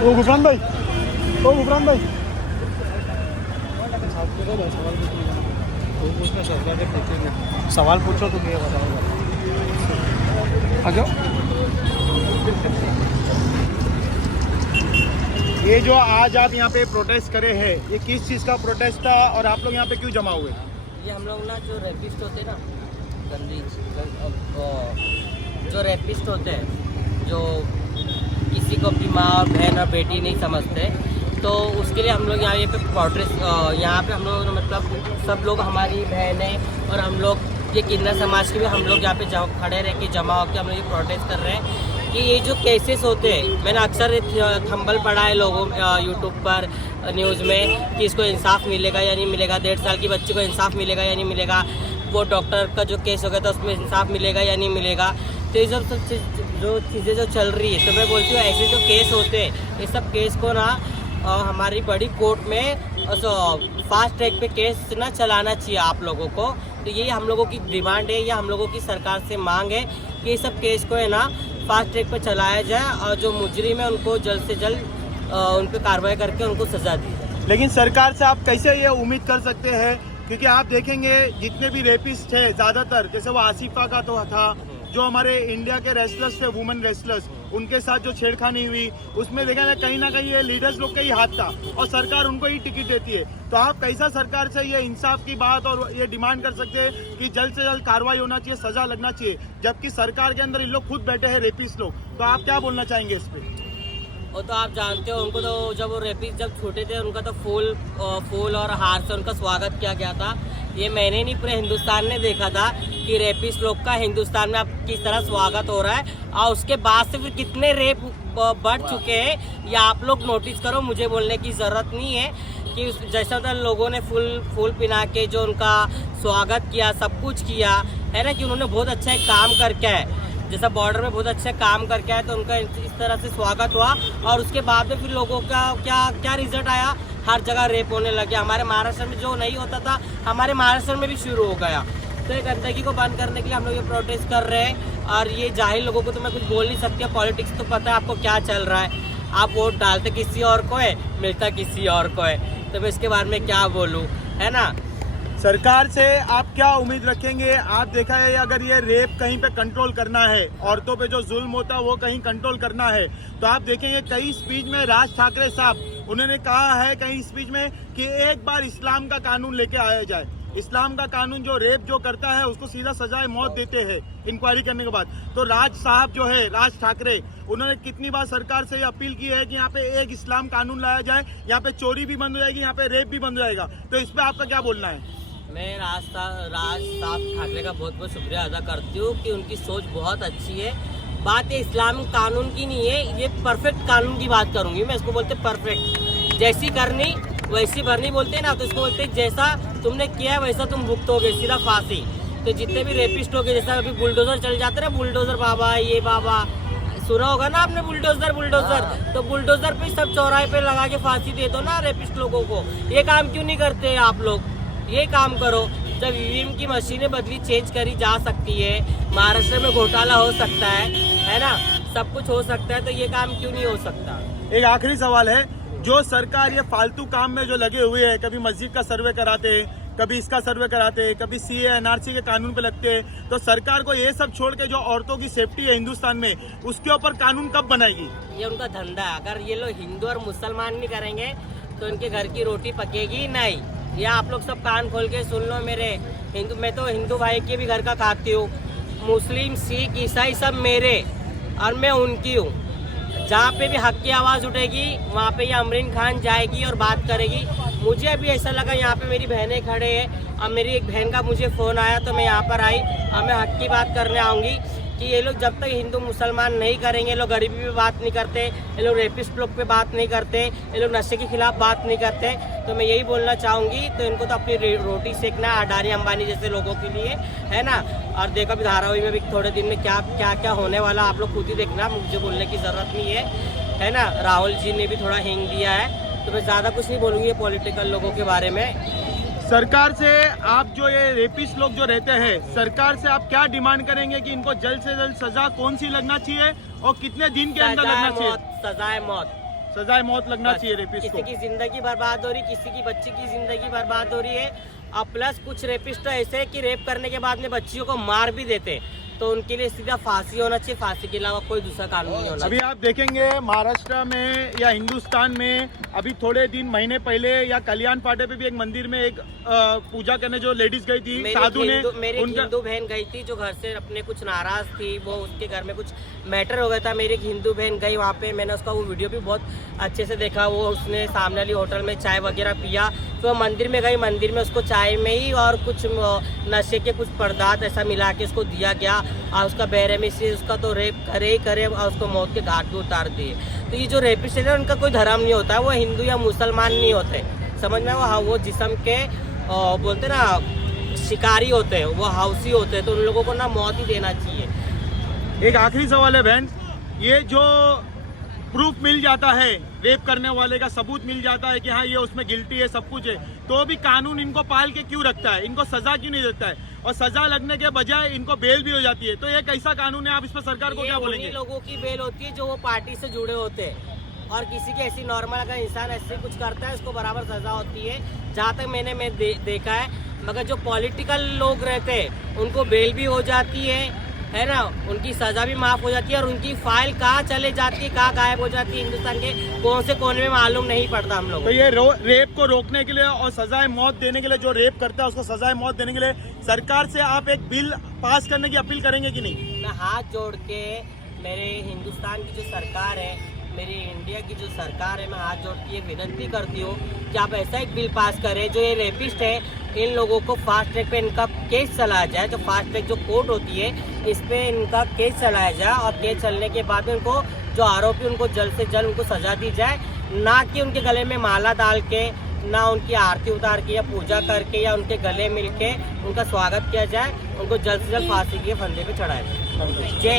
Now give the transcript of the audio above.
ओ गुफरान भाई, ओ गुफरान भाई, सवाल पूछो तो क्या बताऊंगा। आ जाओ। ये जो आज आप यहाँ पे प्रोटेस्ट करे हैं, ये किस चीज़ का प्रोटेस्ट था और आप लोग यहाँ पे क्यों जमा हुए? ये हम लोग ना जो रेपिस्ट होते ना, जो रेपिस्ट होते हैं, जो किसी को अपनी माँ और बहन और बेटी नहीं समझते, तो उसके लिए हम लोग यहाँ पे प्रोटेस्ट, यहाँ पे हम लोग मतलब सब लोग हमारी बहनें और हम लोग ये किन्नर समाज के भी हम लोग यहाँ पे खड़े रह के जमा होकर हम लोग ये प्रोटेस्ट कर रहे हैं कि ये जो केसेस होते हैं, मैंने अक्सर थंबल पढ़ा है लोगों यूट्यूब पर न्यूज़ में कि इसको इंसाफ मिलेगा या नहीं मिलेगा, 1.5 साल की बच्ची को इंसाफ मिलेगा या नहीं मिलेगा, वो डॉक्टर का जो केस हो गया था उसमें इंसाफ मिलेगा या नहीं मिलेगा। तो ये सब जो चीज़ें जो चल रही है, तो मैं बोलती हूँ ऐसे जो केस होते हैं, ये सब केस को ना हमारी बड़ी कोर्ट में फास्ट ट्रैक पे केस ना चलाना चाहिए आप लोगों को। तो यही हम लोगों की डिमांड है या हम लोगों की सरकार से मांग है कि ये सब केस को है ना फास्ट ट्रैक पे चलाया जाए और जो मुजरिम है उनको जल्द से जल्द उन पर कार्रवाई करके उनको सजा दी जाए। लेकिन सरकार से आप कैसे ये उम्मीद कर सकते हैं, क्योंकि आप देखेंगे जितने भी रेपिस्ट है ज़्यादातर, जैसे वो आसिफा का तो था, जो हमारे इंडिया के रेसलर्स थे, वुमेन रेसलर्स, उनके साथ जो छेड़खानी हुई उसमें देखा ना कहीं ये लीडर्स लोग का ही हाथ था और सरकार उनको ही टिकट देती है। तो आप कैसा सरकार से ये इंसाफ की बात और ये डिमांड कर सकते हैं कि जल्द से जल्द कार्रवाई होना चाहिए, सजा लगना चाहिए, जबकि सरकार के अंदर इन लोग खुद बैठे हैं रेपिस्ट लोग। तो आप क्या बोलना चाहेंगे इस पे? वो तो आप जानते हो, उनको तो जब वो रेपिस्ट जब छोटे थे उनका तो फूल और हार से उनका स्वागत किया गया था। ये मैंने नहीं, पूरे हिंदुस्तान ने देखा था कि रेपिस्ट लोग का हिंदुस्तान में अब किस तरह स्वागत हो रहा है और उसके बाद से फिर कितने रेप बढ़ चुके हैं ये आप लोग नोटिस करो। मुझे बोलने की ज़रूरत नहीं है कि जैसा तो लोगों ने फूल पिना के जो उनका स्वागत किया, सब कुछ किया है ना, कि उन्होंने बहुत अच्छा एक काम करके है, जैसा बॉर्डर में बहुत अच्छे काम करके आए तो उनका इस तरह से स्वागत हुआ और उसके बाद में फिर लोगों का क्या रिजल्ट आया, हर जगह रेप होने लगे। हमारे महाराष्ट्र में जो नहीं होता था हमारे महाराष्ट्र में भी शुरू हो गया। तो ये गंदगी को बंद करने के लिए हम लोग ये प्रोटेस्ट कर रहे हैं और ये जाहिल लोगों को तो मैं कुछ बोल नहीं सकती, पॉलिटिक्स तो पता है आपको क्या चल रहा है, आप वोट डालते किसी और को है, मिलता किसी और को है, तो मैं इसके बारे में क्या बोलूँ, है ना। सरकार से आप क्या उम्मीद रखेंगे? आप देखा है अगर ये रेप कहीं पे कंट्रोल करना है, औरतों पे जो जुल्म होता है वो कहीं कंट्रोल करना है, तो आप देखेंगे कई स्पीच में राज ठाकरे साहब उन्होंने कहा है कहीं स्पीच में कि एक बार इस्लाम का कानून लेके आया जाए। इस्लाम का कानून जो रेप जो करता है उसको सीधा सजाए मौत देते हैं इंक्वायरी करने के बाद। तो राज साहब जो है, राज ठाकरे, उन्होंने कितनी बार सरकार से अपील की है कि यहाँ पे एक इस्लाम कानून लाया जाए, यहाँ पे चोरी भी बंद हो जाएगी, यहाँ पे रेप भी बंद हो जाएगा। तो इस पे आपका क्या बोलना है? मैं राज साहब ठाकरे का बहुत बहुत शुक्रिया अदा करती हूँ कि उनकी सोच बहुत अच्छी है। बात ये इस्लामिक कानून की नहीं है, ये परफेक्ट कानून की बात करूँगी मैं। इसको बोलते परफेक्ट, जैसी करनी वैसी भरनी बोलते हैं ना, तो इसको बोलते जैसा तुमने किया है वैसा तुम भुगतोगे, सीधा फांसी। तो जितने भी रेपिस्ट हो गए, जैसा अभी बुलडोजर चल जाते हैं ना, बुलडोजर बाबा, ये बाबा सुना होगा ना आपने, बुलडोजर, तो बुलडोजर पे सब चौराहे पे लगा के फांसी दे दो ना रेपिस्ट लोगों को। ये काम क्यों नहीं करते आप लोग? ये काम करो। जब ईवीएम की मशीनें बदली चेंज करी जा सकती है, महाराष्ट्र में घोटाला हो सकता है ना, सब कुछ हो सकता है, तो ये काम क्यों नहीं हो सकता? एक आखिरी सवाल है, जो सरकार ये फालतू काम में जो लगे हुए हैं, कभी मस्जिद का सर्वे कराते हैं, कभी इसका सर्वे कराते हैं, कभी सीए एनआरसी के कानून पे लगते हैं, तो सरकार को ये सब छोड़ के जो औरतों की सेफ्टी है हिंदुस्तान में, उसके ऊपर कानून कब बनाएगी? ये उनका धंधा है। अगर ये लोग हिंदू और मुसलमान नहीं करेंगे तो इनके घर की रोटी पकेगी नहीं। ये आप लोग सब कान खोल के सुन लो मेरे। मैं तो हिंदू भाई के भी घर का खाती हूँ, मुस्लिम सिख ईसाई सब मेरे और मैं उनकी हूँ। जहाँ पे भी हक की आवाज़ उठेगी वहाँ पे ये अमरीन खान जाएगी और बात करेगी। मुझे अभी ऐसा लगा यहाँ पे मेरी बहनें खड़े हैं और मेरी एक बहन का मुझे फ़ोन आया तो मैं यहाँ पर आई और मैं हक की बात करने आऊँगी कि ये लोग जब तक हिंदू मुसलमान नहीं करेंगे, ये लोग गरीबी पे बात नहीं करते, ये लोग रेपिस्ट लोग पे बात नहीं करते, ये लोग नशे के खिलाफ बात नहीं करते, तो मैं यही बोलना चाहूँगी। तो इनको तो अपनी रोटी सेकना है अडानी अंबानी जैसे लोगों के लिए, है ना। और देखो अभी धारावी में भी थोड़े दिन में क्या होने वाला आप लोग खुद ही देखना, मुझे बोलने की ज़रूरत नहीं है ना। राहुल जी ने भी थोड़ा हिंग दिया है, तो मैं ज़्यादा कुछ नहीं बोलूँगी पॉलिटिकल लोगों के बारे में। सरकार से आप जो ये रेपिस्ट लोग जो रहते हैं, सरकार से आप क्या डिमांड करेंगे कि इनको जल्द से जल्द सजा कौन सी लगना चाहिए और कितने दिन के अंदर लगना चाहिए? सजाए मौत। सजाए मौत लगना चाहिए रेपिस्ट किसी को। की जिंदगी बर्बाद हो रही, किसी की बच्ची की जिंदगी बर्बाद हो रही है। और प्लस कुछ रेपिस्ट तो ऐसे है कि रेप करने के बाद में बच्चियों को मार भी देते हैं, तो उनके लिए सीधा फांसी होना चाहिए, फांसी के अलावा कोई दूसरा कानून नहीं होना अभी आप देखेंगे महाराष्ट्र में या हिंदुस्तान में अभी थोड़े दिन महीने पहले या कल्याण पाटे पे भी एक मंदिर में एक पूजा करने जो लेडीज गई थी, साधु ने मेरी हिंदू बहन गई थी जो घर से अपने कुछ नाराज थी, वो उसके घर में कुछ मैटर हो गया था। मेरी एक हिंदू बहन गई वहाँ पे, मैंने उसका वो वीडियो भी बहुत अच्छे से देखा। वो उसने सामने वाली होटल में चाय वगैरह पिया, तो मंदिर में गई, मंदिर में उसको चाय में ही और कुछ नशे के कुछ पदार्थ ऐसा मिला के उसको दिया गया और उसका बेरहमी से उसका तो रेप करे ही करे और उसको मौत के घाट पे उतार दिए। तो ये जो रेपिस्ट है उनका कोई धर्म नहीं होता है, वो हिंदू या मुसलमान नहीं होते, समझ में? वो जिस्म के बोलते ना शिकारी होते हैं, वो हाउसी होते हैं, तो उन लोगों को ना मौत ही देना चाहिए। एक आखिरी सवाल है बहन, ये जो प्रूफ मिल जाता है रेप करने वाले का, सबूत मिल जाता है कि हाँ ये उसमें गिल्टी है, सब कुछ है, तो भी कानून इनको पाल के क्यों रखता है, इनको सजा क्यों नहीं देता है? और सजा लगने के बजाय इनको बेल भी हो जाती है, तो ये कैसा कानून है? आप इस पर सरकार को क्या बोलेंगे? उन्हीं लोगों की बेल होती है जो वो पार्टी से जुड़े होते हैं, और किसी की ऐसी नॉर्मल अगर इंसान ऐसे कुछ करता है उसको बराबर सजा होती है, जहाँ तक मैंने देखा है। मगर जो पॉलिटिकल लोग रहते हैं उनको बेल भी हो जाती है ना, उनकी सजा भी माफ हो जाती है, और उनकी फाइल कहाँ चले जाती है, कहाँ गायब हो जाती है, हिंदुस्तान के कौन से कोने में मालूम नहीं पड़ता हम लोग। तो ये रेप को रोकने के लिए और सजाए मौत देने के लिए, जो रेप करता है उसको सजाए मौत देने के लिए सरकार से आप एक बिल पास करने की अपील करेंगे कि नहीं? मैं हाथ जोड़ के मेरे हिंदुस्तान की जो सरकार है, मेरी इंडिया की जो सरकार है, मैं हाथ जोड़ के ये विनती करती हूँ कि आप ऐसा एक बिल पास करें जो ये रेपिस्ट है इन लोगों को फास्ट ट्रैक पे इनका केस चलाया जाए। जो फास्ट ट्रैक जो कोर्ट होती है इस पे इनका केस चलाया जाए, और केस चलने के बाद उनको जो आरोपी उनको जल्द से जल्द उनको सजा दी जाए, ना कि उनके गले में माला डाल के, ना उनकी आरती उतार के या पूजा करके या उनके गले मिल के उनका स्वागत किया जाए। उनको जल्द से जल्द फांसी के फंदे पे चढ़ाया जाए। जय